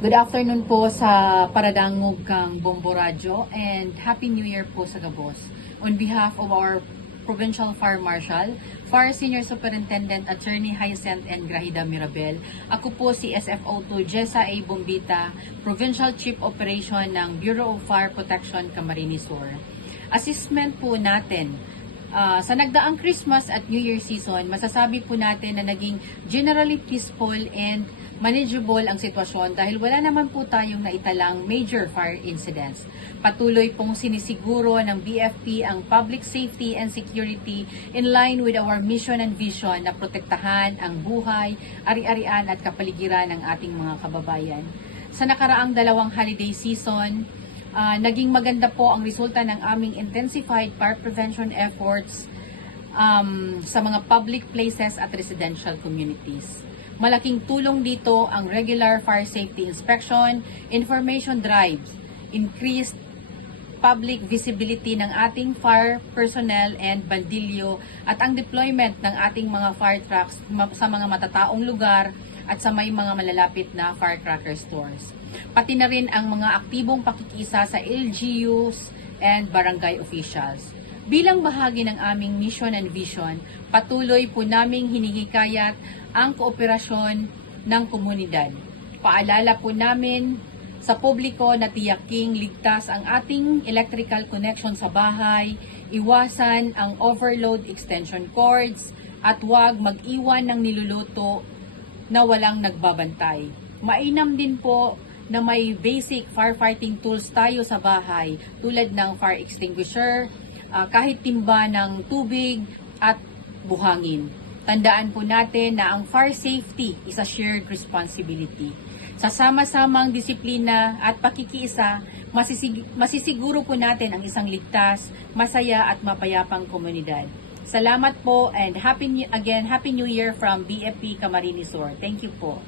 Good afternoon po sa paradangog kang Bombo Radyo and Happy New Year po sa Gabos. On behalf of our Provincial Fire Marshal, Fire Senior Superintendent Attorney Hyacinth N. Grahida Mirabel, ako po si SFO2 Jessa A. Bombita, Provincial Chief Operation ng Bureau of Fire Protection, Camarines Sur. Assessment po natin sa nagdaang Christmas at New Year season, masasabi po natin na naging generally peaceful and manageable ang sitwasyon dahil wala naman po tayong naitalang major fire incidents. Patuloy pong sinisiguro ng BFP ang public safety and security in line with our mission and vision na protektahan ang buhay, ari-arian at kapaligiran ng ating mga kababayan. Sa nakaraang dalawang holiday season, naging maganda po ang resulta ng aming intensified fire prevention efforts sa mga public places at residential communities. Malaking tulong dito ang regular fire safety inspection, information drives, increased public visibility ng ating fire personnel and bandilyo at ang deployment ng ating mga fire trucks sa mga matataong lugar at sa may mga malalapit na firecracker stores. Pati na rin ang mga aktibong pakikiisa sa LGUs and barangay officials. Bilang bahagi ng aming mission and vision, patuloy po naming hinihikayat ang kooperasyon ng komunidad. Paalala po namin sa publiko na tiyaking ligtas ang ating electrical connection sa bahay, iwasan ang overload extension cords, at huwag mag-iwan ng niluluto na walang nagbabantay. Mainam din po na may basic firefighting tools tayo sa bahay tulad ng fire extinguisher, kahit timba ng tubig at buhangin. Tandaan po natin na ang fire safety is a shared responsibility. Sa sama-samang disiplina at pakikiisa, masisiguro po natin ang isang ligtas, masaya at mapayapang komunidad. Salamat po and Happy New Year from BFP Camarines Sur. Thank you po.